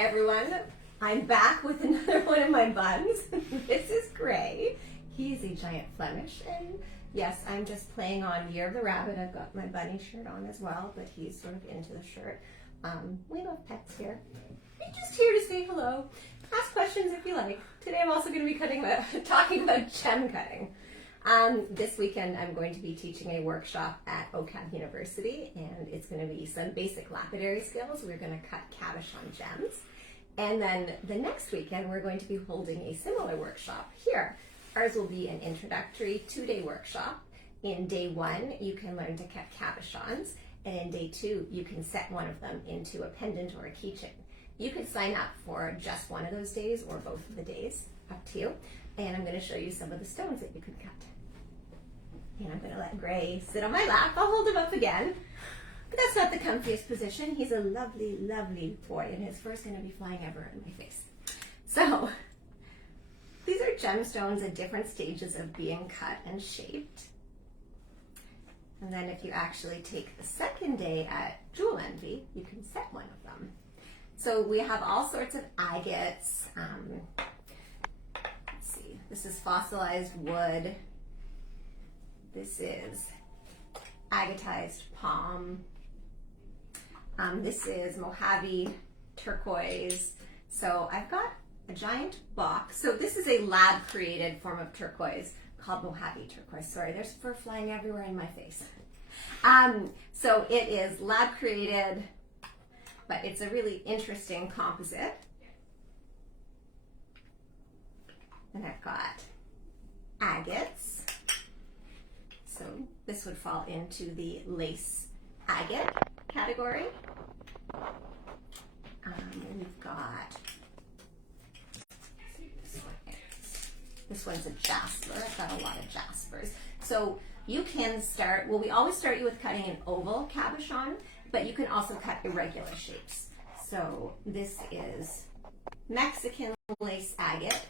everyone. I'm back with another one of my buns. This is Gray. He's a giant Flemish, and yes, I'm just playing on Year of the Rabbit. I've got my bunny shirt on as well, but he's sort of into the shirt. We love pets here. I'm just here to say hello. Ask questions if you like. Today I'm also going to be talking about gem cutting. This weekend I'm going to be teaching a workshop at OCAD University, and it's going to be some basic lapidary skills. We're going to cut cabochon gems. And then the next weekend we're going to be holding a similar workshop here. Ours will be an introductory 2-day workshop. In day 1 you can learn to cut cabochons, and in day 2 you can set one of them into a pendant or a keychain. You can sign up for just one of those days or both of the days, up to you. And I'm going to show you some of the stones that you can cut. And I'm going to let Gray sit on my lap. I'll hold him up again. But that's not the comfiest position. He's a lovely, lovely boy, and his fur's going to be flying ever in my face. So, these are gemstones at different stages of being cut and shaped. And then if you actually take the second day at Jewel Envy, you can set one of them. So we have all sorts of agates. Let's see, this is fossilized wood. This is agatized palm. This is Mojave turquoise. So I've got a giant box. So this is a lab created form of turquoise called Mojave turquoise. Sorry, there's fur flying everywhere in my face. So it is lab created, but it's a really interesting composite. And I've got agates. So this would fall into the lace agate category. We've got, this one's a jasper. I've got a lot of jaspers. So you can start, well, we always start you with cutting an oval cabochon, but you can also cut irregular shapes. So this is Mexican lace agate.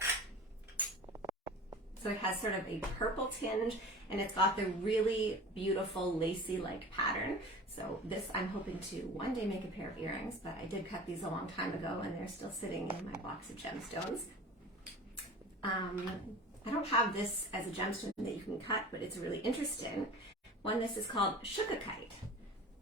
So it has sort of a purple tinge, and it's got the really beautiful lacy-like pattern. So this, I'm hoping to one day make a pair of earrings, but I did cut these a long time ago, and they're still sitting in my box of gemstones. I don't have this as a gemstone that you can cut, but it's really interesting. This is called Shukakite,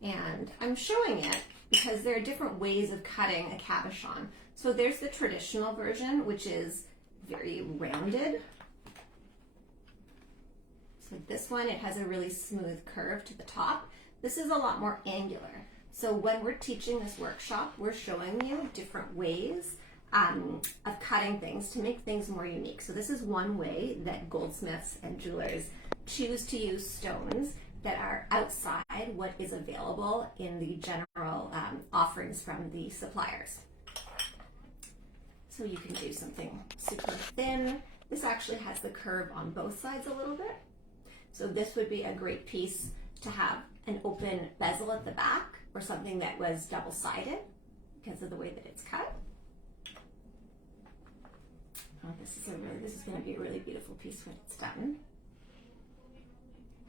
and I'm showing it because there are different ways of cutting a cabochon. So there's the traditional version, which is very rounded. So this one, it has a really smooth curve to the top. This is a lot more angular. So when we're teaching this workshop, we're showing you different ways of cutting things to make things more unique. So this is one way that goldsmiths and jewelers choose to use stones that are outside what is available in the general offerings from the suppliers. So you can do something super thin. This actually has the curve on both sides a little bit. So this would be a great piece to have an open bezel at the back, or something that was double-sided because of the way that it's cut. Oh, this is going to be a really beautiful piece when it's done.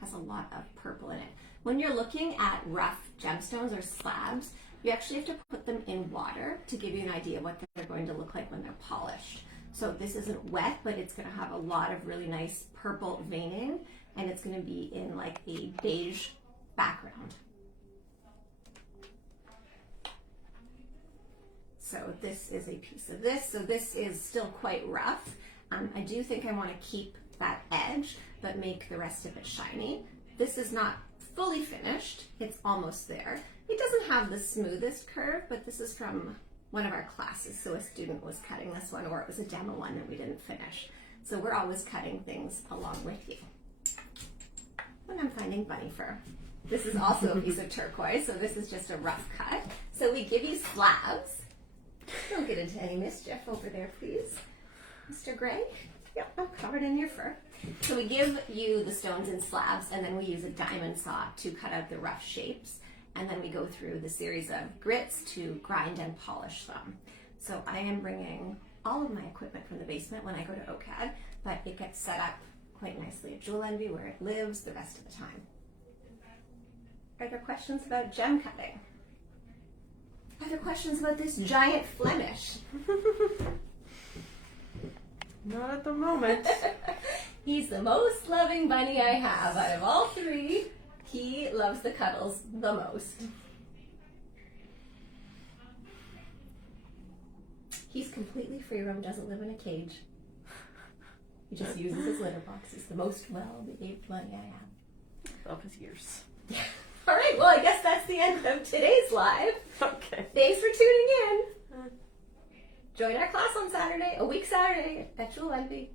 Has a lot of purple in it. When you're looking at rough gemstones or slabs, you actually have to put them in water to give you an idea of what they're going to look like when they're polished. So this isn't wet, but it's going to have a lot of really nice purple veining, and it's going to be in like a beige background. So this is a piece of this. So this is still quite rough. I do think I want to keep that edge, but make the rest of it shiny. This is not fully finished. It's almost there. It doesn't have the smoothest curve, but this is from one of our classes. So a student was cutting this one, or it was a demo one that we didn't finish. So we're always cutting things along with you. And I'm finding bunny fur. This is also a piece of turquoise, so this is just a rough cut. So we give you slabs. Don't get into any mischief over there, please. Mr. Gray? Yep, I'm covered in your fur. So we give you the stones in slabs, and then we use a diamond saw to cut out the rough shapes. And then we go through the series of grits to grind and polish them. So I am bringing all of my equipment from the basement when I go to OCAD, but it gets set up quite nicely at Jewel Envy, where it lives the rest of the time. Are there questions about gem cutting? Are there questions? questions about this giant Flemish? Not at the moment. He's the most loving bunny I have out of all three. He loves the cuddles the most. He's completely free roam, doesn't live in a cage. He just uses his litter box. He's the most well-behaved bunny I have. Of his years. All right, well, I guess that's the end of today's live. Okay. Thanks for tuning in. Join our class on Saturday, a week Saturday at Jewel Envy.